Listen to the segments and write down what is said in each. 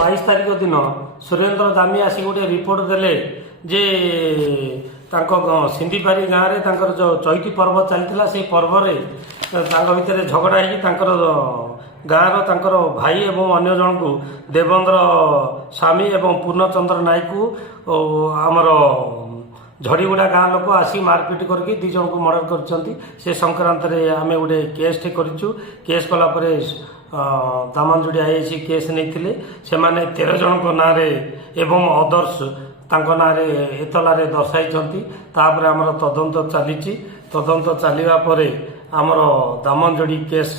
22 तारिख दिन सुरेन्द्र दामी आसिक गोटे रिपोर्ट देले जे सिंधीपारी गाँव में जो चैती पर्व चलता से पर्व भितर झगड़ा हो गाँवर भाई एवं अन्य जन को देवेंद्र स्वामी एवं पूर्णचंद्र नायक आमर झड़ीगुड़ा गाँव लोक आसी मारपिट करके दी जन को मर्डर कर संक्रांत आम गोटे केस करूँ केस कलापर दामनजुड़ी आईआईसी केस नहीं से 13 जन ना एवं अदर्स ना एतलारे दर्शाई तापर आमर तदंत चली तदंत चलवा पर आमर दामनजुड़ी केस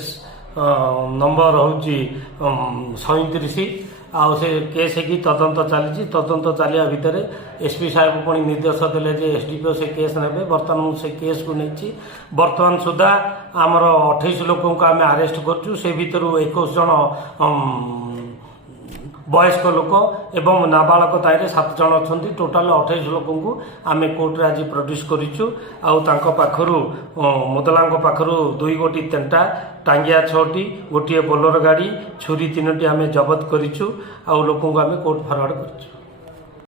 नंबर हूँ 37 आउ से केस की तदंत चली तदंत चलिया भितर एसपी साहेब पुणी निर्देश देले जे एसडीपीओ से केस ने बर्तमान से केस को नहीं बर्तमान सुधा आमर 28 लोक आम अरेस्ट करूँ से भितर 21 जन वयस्क लोक एवं नाबालक ताईरे 7 जन अच्छा टोटाल 28 लोक को आम कोर्टे आज प्रोड्यूस करूँ मुदला पाखर 2 गोटी तेंटा टांगिया 6टी गोटे बोलर गाड़ी छुरी 3टी आम जबत करूँ लोक आम कोर्ट फरवर्ड करूँ।